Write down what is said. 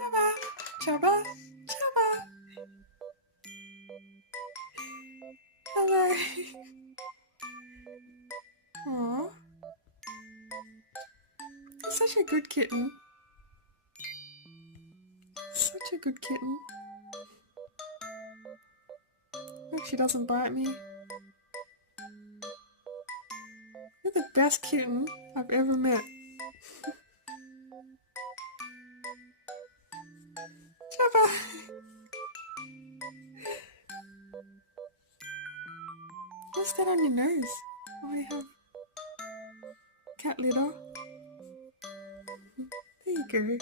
Chaba, Chaba, Chaba. Hello. Aw. Such a good kitten. Such a good kitten. Hope she doesn't bite me. You're the best kitten I've ever met. Chaba. What's that on your nose? Oh, you have cat litter. There you go.